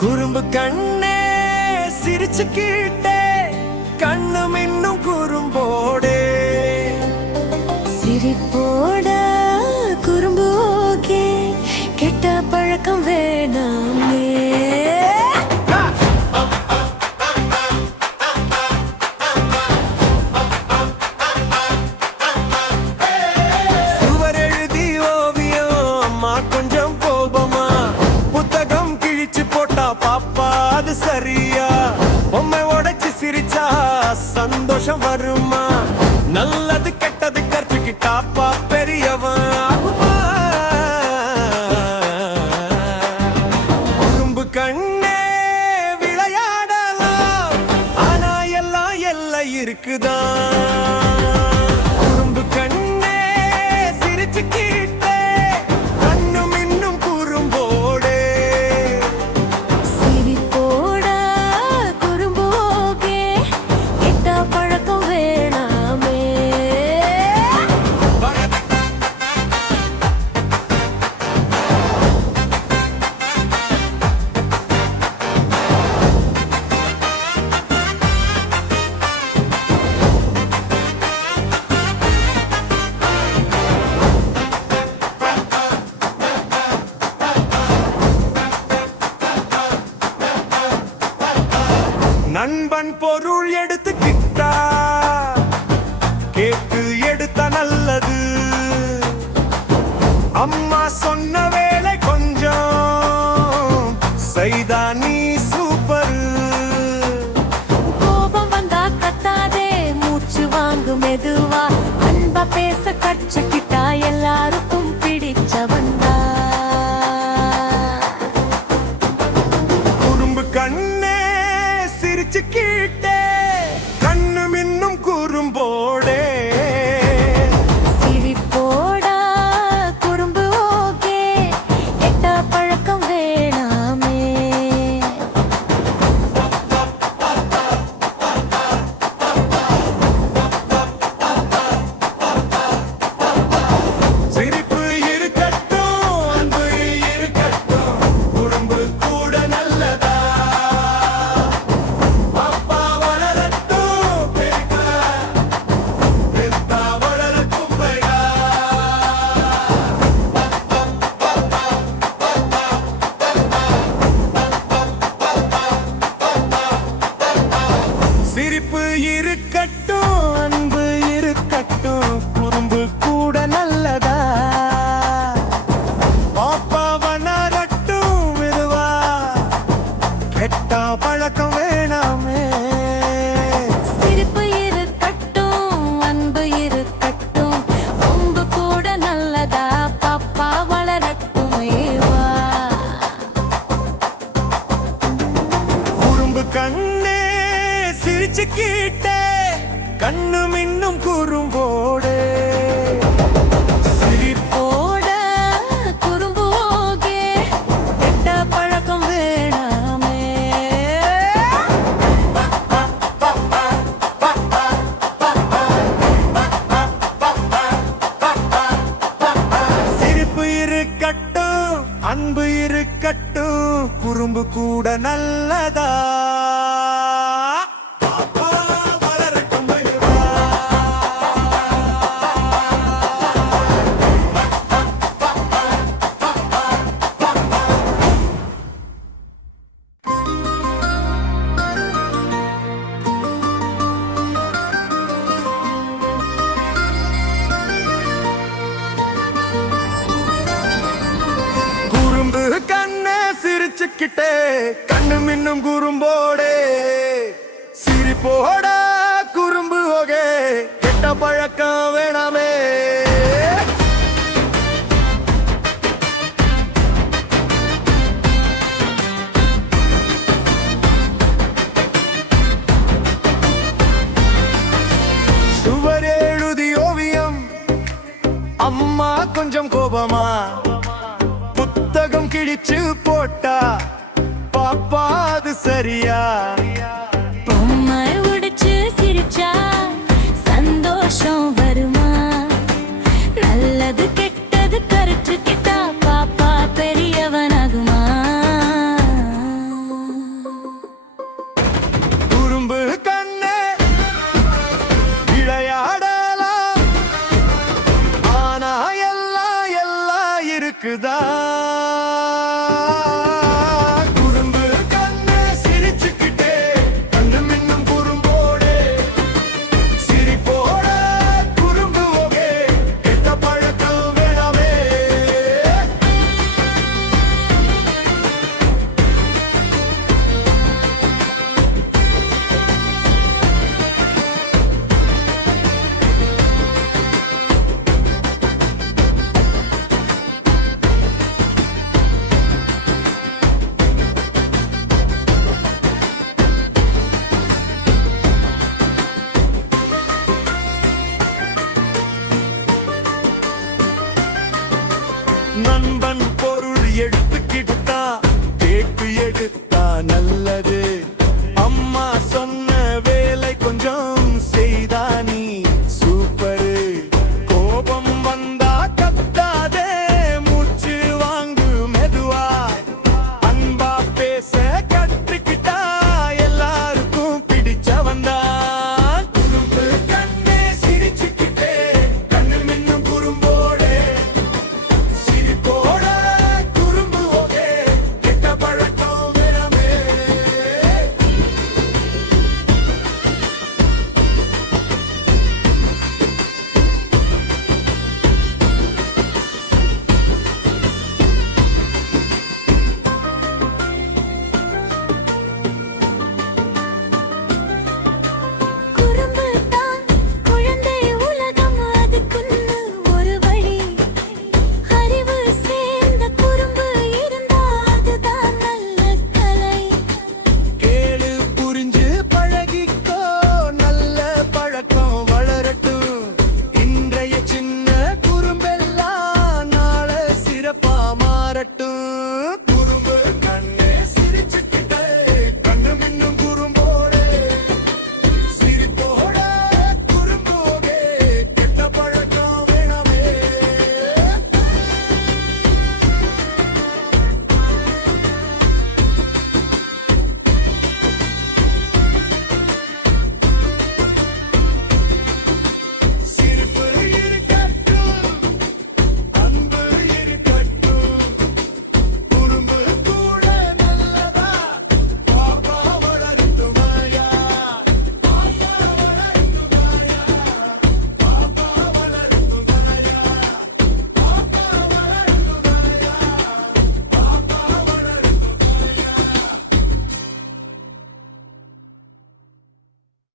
குறும்பு கண்ணே சிரிச்சுக்கிட்டே கண்ணும் இன்னும் குறும்போடே சிரிப்போட குறும்பு ஓகே கெட்ட பழக்கம் வேணாமே சுவர் எழுதி ஓவியம் அம்மா கொஞ்சம் கோபமா புத்தகம் கிழிச்சு போட்டா பாப்பா அது சரியா பொம்மை உடைச்சு சிரிச்சா சந்தோஷம் வருமா நல்லது கெட்டது கற்றுக்கிட்டாப்பா பெரியவன் ஆகுமா. குறும்பு கண்ணே விளையாடலாம் ஆனா எல்லாம் எல்லை இருக்குதான் குறும்பு கண்ணே சிரிச்சுக்கிட்டே கண்ணும் இன்னும் குறும்போடே சிரிப்போட குறும்பு ஓகே கெட்ட பழக்கம் வேணாமே நண்பன் பொருள் எடுத்துக்கிட்டா கேட்டு எடுத்த நல்லது அம்மா சொன்ன வேலை கொஞ்சம் செய்தா நீ சூப்பர் கோபம் வந்தா கத்தாதே மூச்சு வாங்கு மெதுவா அன்பா பேச கற்றுக்கிட்டா எல்லாருக்கும் பிடிச்சவன்தா குறும்பு கண்ணே சிரிச்சுக்கிட்டே கண்ணும் இன்னும் குறும்போடே சிரிப்போட குறும்பு ஓகே கெட்ட பழக்கம் வேணாமே சிரிப்பு இருக்கட்டும் அன்பு இருக்கட்டும் குறும்பு கூட நல்லதா அப்பா வளரட்டும் பெத்தா வளர கும்பையா சிரிப்பு இருக்கட்டும் அன்பு இருக்கட்டும் குறும்பு கூட நல்லதா பாப்பா வளரட்டும் மெதுவா கெட்டா பழக்கம் வேணாமே சிரிப்பு இருக்கட்டும் அன்பு இருக்கட்டும் உங்க கூட நல்லதா பாப்பா வளரட்டும் ஏவா குறும்பு கண்ணே சிரிச்சுக்கிட்டே கண்ணும் இன்னும் குறும்போடு சிரிப்போட குறும்பு ஓகே கெட்ட பழக்கம் வேணாமே சிரிப்பு இருக்கட்டும் அன்பு இருக்கட்டும் குறும்பு கூட நல்லதா பாப்பா வளரட்டும் மெதுவா. குறும்பு கண்ணே சிரிச்சுக்கிட்டே கண்ணும் இன்னும் குறும்போடே சிரிப்போட குறும்பு ஓகே கெட்ட பழக்கம் வேணாமே சுவர் எழுதி ஓவியம் அம்மா கொஞ்சம் கோபமா புத்தகம் கிழிச்சு போட்டா பாப்பா அது சரியா பொம்மை உடைச்சு சிரிச்சா சந்தோஷம் வருமா நல்லது கெட்டது கருத்துக்கிட்டா பாப்பா பெரியவனாகுமா இருக்குதா குறும்பு கண்ணு சிரிச்சுக்கிட்டே கண்ணு மின்னும் குறும்போடு சிரிப்போட குறும்பு ஓகே கெட்ட பழக்கம் வேணாமே நண்பன் பொருள் எடுத்து